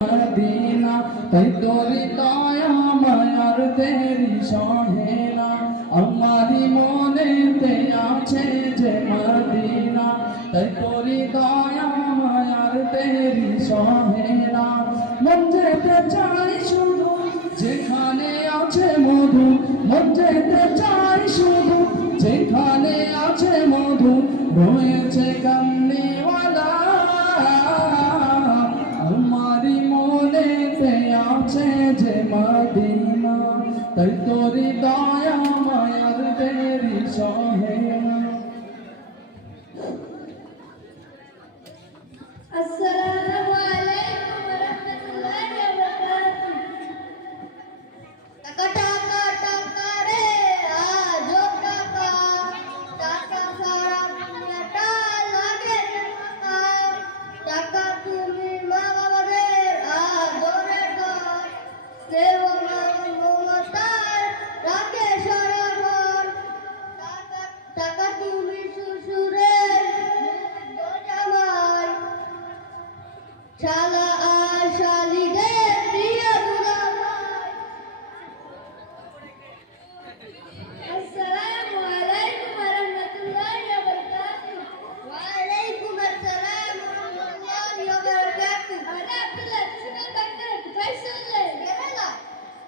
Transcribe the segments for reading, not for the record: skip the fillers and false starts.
Medina তাই তোরি দয়া মায়ার তেরি সহে না আমারি মনেতে আছে যে মদিনা তাই তোরি দয়া মায়ার তেরি সহে না মন যেতে চাই শুধু যেখানে আছে মধু মন যেতে চাই শুধু যেখানে আছে মধু রয়েছে কামলিওয়ালা আমারি মনেতে আছে যে মদিনা তাই তোরি দয়া মায়ার তেরি সহে না। আসসালামু আলাইকুম ওয়া রাহমাতুল্লাহি ওয়া বারাকাতুহু। টাকা টাকা টাকা রে আজো টাকা টাকা সারা দুনিয়াটা লাগে টাকা টাকা তুমি মা বাবাদের আদরে কর সেবা মমতার রাখে সারাক্ষণ টাকা টাকা তুমি শ্বশুরের জামাই শালা আর শালিদের প্রিয় দুলাভাই। আসসালামু আলাইকুম ওয়া রাহমাতুল্লাহি ওয়া বারাকাতুহু। ওয়া আলাইকুম আসসালাম ওয়া রাহমাতুল্লাহি ওয়া বারাকাতুহু। আরে আব্দুল্লাহ তুমি ডাক্তার কোথায় চললে? কেরালা।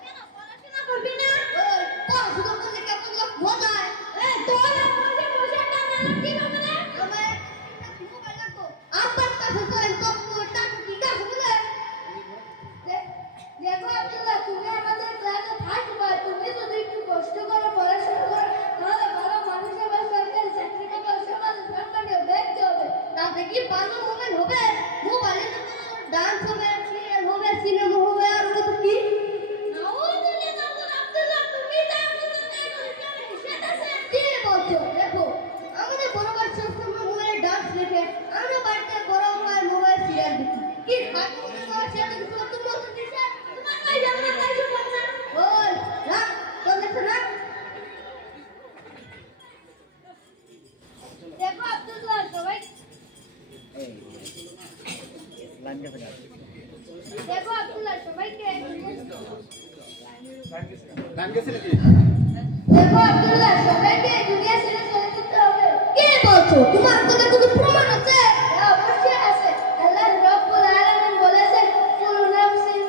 কেন পড়াশোনা করবি না? ওই পড়াশোনা করলে কেমন লোক বোঝায়? এই তোর বসে বসে টানা কি হবে না? আমার মোবাইল লাগবো। আপনার কাছে তো একদম টাকা ঠিক আছে বলে। দেখো আব্দুল্লাহ তুমি আমাদের ক্লাসে থাকবা তুমি যদি একটু কষ্ট করে পড়াশোনা করো তাহলে ভালো মানুষ হবে সরকারি চাকরি পাবে সমাজে সম্মানীয় ব্যক্তি হবে তাতে কি ভালো মোবাইল হবে মোবাইলে তো ডান্স হবে সিরিয়াল হবে সিনেমা হবে আর কত কি আব্দুল্লাহ তুমি যা বলছো তাই করে নিষেধ আছে কি বলছো দেখো আমাদের বরাবর সবসময় মোবাইলে ডান্স দেখে আমরা বাড়িতে বড় মোবাইল সিরিয়াল দেখি কি বাকি মোবাইল সিরিয়াল দেখি তুমি বলছো দিছে তোমার ভাই জানা তাই সব না ওই রাখ তো দেখো না দেখো আব্দুল্লাহ সবাই দেখো আব্দুল্লাহ সবাইকে দেখো আব্দুল্লাহ সবাইকে দুনিয়া ছেড়ে চলে যেতে হবে কে বলছো তোমার কথা কোনো প্রমাণ আছে হ্যাঁ অবশ্যই আছে আল্লাহ রাব্বুল আলামিন বলেছেন কুল্লু নাফসিন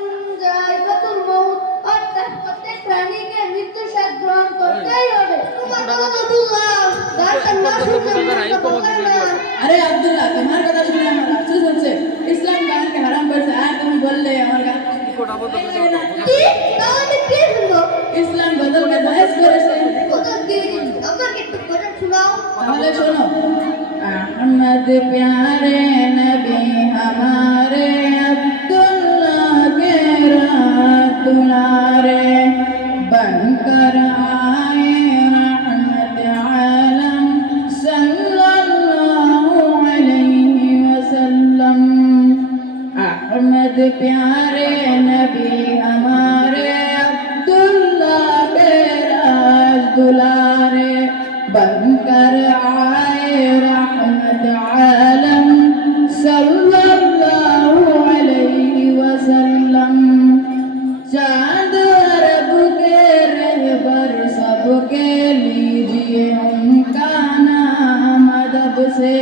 যায়কাতুল মাউত অর্থাৎ প্রত্যেক প্রাণীকে মৃত্যুর স্বাদ গ্রহণ করতেই হবে তোমার কথা তো বুঝলাম গানটা না শুনলে अरे अब्दुल्ला तुम्हारा कथा सुन আমার আফসোস হচ্ছে ইসলাম গানকে হারাম করেছে আর তুমি বললে আমার গান কি তাহলে কি শুনবো ইসলাম বদলকে জায়েজ করেছে কথা কি আমাকে একটু কথা শোনাও তাহলে শোনো अहमद प्यारे नबी हमारे अब्दुल्ला के रात दुलारे बनकर आए रहमत आलम सल्लल्लाहु अलैहि वसल्लम अहमद प्यारे नबी हमारे अब्दुल्ला के राज दुलारे बनकर आए रहमत आलम सल्लल्लाहु अलैहि वसल्लम चाँद अरब के रहबर सबके लीजिए उनका नाम अदब से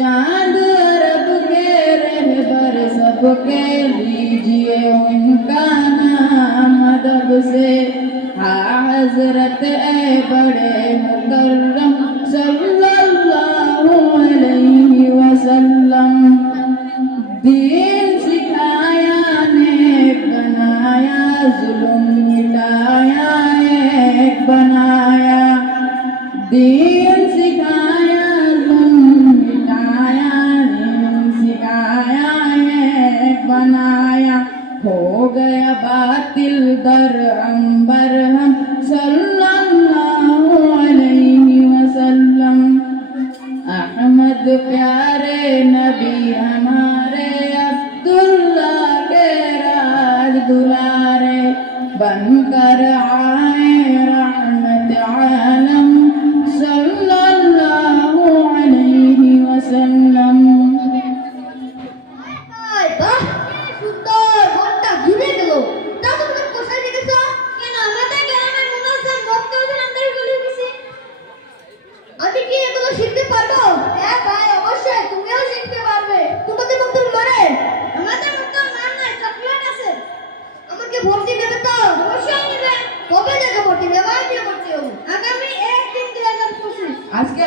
चाँद अरब के रहबर सबके लीजिए उनका नाम अदब से हज़रत ए बड़े मुकर्रम सल्लल्लाहु अलैहि वसल्लम दीन सिखाया नेक बनाया जुल्म मिटाया एक बनाया दीन सिखाया जुल्म मिटाया दीन सिखाया एक बनाया हो गया बातिल दर अंबर हम सल्लल्लाहु अलैहि वसल्लम अहमद प्यारे नबी हमारे अब्दुल्ला के राज दुलारे बनकर आए रहमत आलम सल्लल्लाहु अलैहि वसल्लम বাহ কি সুন্দর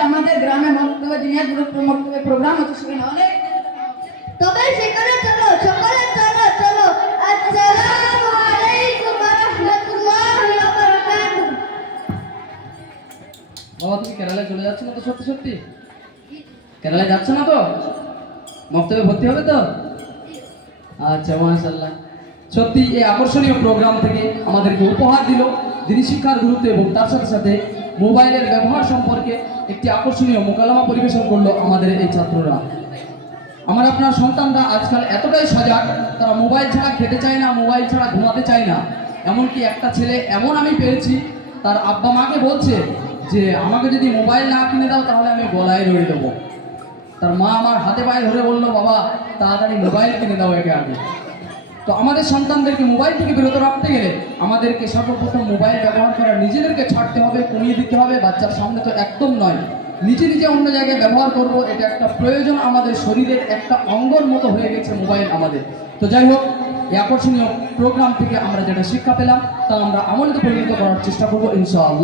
আমাদের গ্রামে মক্তবে দিনের মক্তবে প্রোগ্রাম হচ্ছে, সেখানে অনেক তবে সেখানে চলো, সকলে চলো চলো। আসসালামু আলাইকুম ওয়া রাহমাতুল্লাহি ওয়া বারাকাতুহু। বাবা তুমি কেরালায় চলে যাচ্ছ না তো? সত্যি সত্যি কেরালায় যাচ্ছ না তো? মক্তবে ভর্তি হবে তো? আচ্ছা মাশাআল্লাহ। সত্যি এই আকর্ষণীয় প্রোগ্রাম থেকে আমাদেরকে উপহার দিল দিনী শিক্ষার গুরুত্ব এবং তার সাথে সাথে মোবাইলের ব্যবহার সম্পর্কে একটি আকর্ষণীয় মোকালামা পরিবেশন করলো আমাদের এই ছাত্ররা। আমার আপনার সন্তানরা আজকাল এতটাই সজাগ, তারা মোবাইল ছাড়া খেতে চায় না, মোবাইল ছাড়া ঘুমাতে চায় না। এমনকি একটা ছেলে এমন আমি পেয়েছি, তার আব্বা মাকে বলছে যে আমাকে যদি মোবাইল না কিনে দাও তাহলে আমি গলায় রয়ে দেবো। তার মা আমার হাতে পায়ে ধরে বললো, বাবা তাড়াতাড়ি মোবাইল কিনে দাও একে আগে। তো আমাদের সন্তানদেরকে মোবাইল থেকে বিরত রাখতে গেলে আমাদেরকে সর্বপ্রথম মোবাইল ব্যবহার করা নিজেদেরকে ছাড়তে হবে, কমিয়ে দিতে হবে। বাচ্চার সামনে তো একদম নয়, নিজে নিজে অন্য জায়গায় ব্যবহার করব, এটা একটা প্রয়োজন, আমাদের শরীরের একটা অঙ্গর মতো হয়ে গেছে মোবাইল আমাদের। তো যাই হোক, এই আকর্ষণীয় প্রোগ্রাম থেকে আমরা যেটা শিক্ষা পেলাম তা আমরা আমলে পরিণত করার চেষ্টা করবো ইনশাআল্লাহ।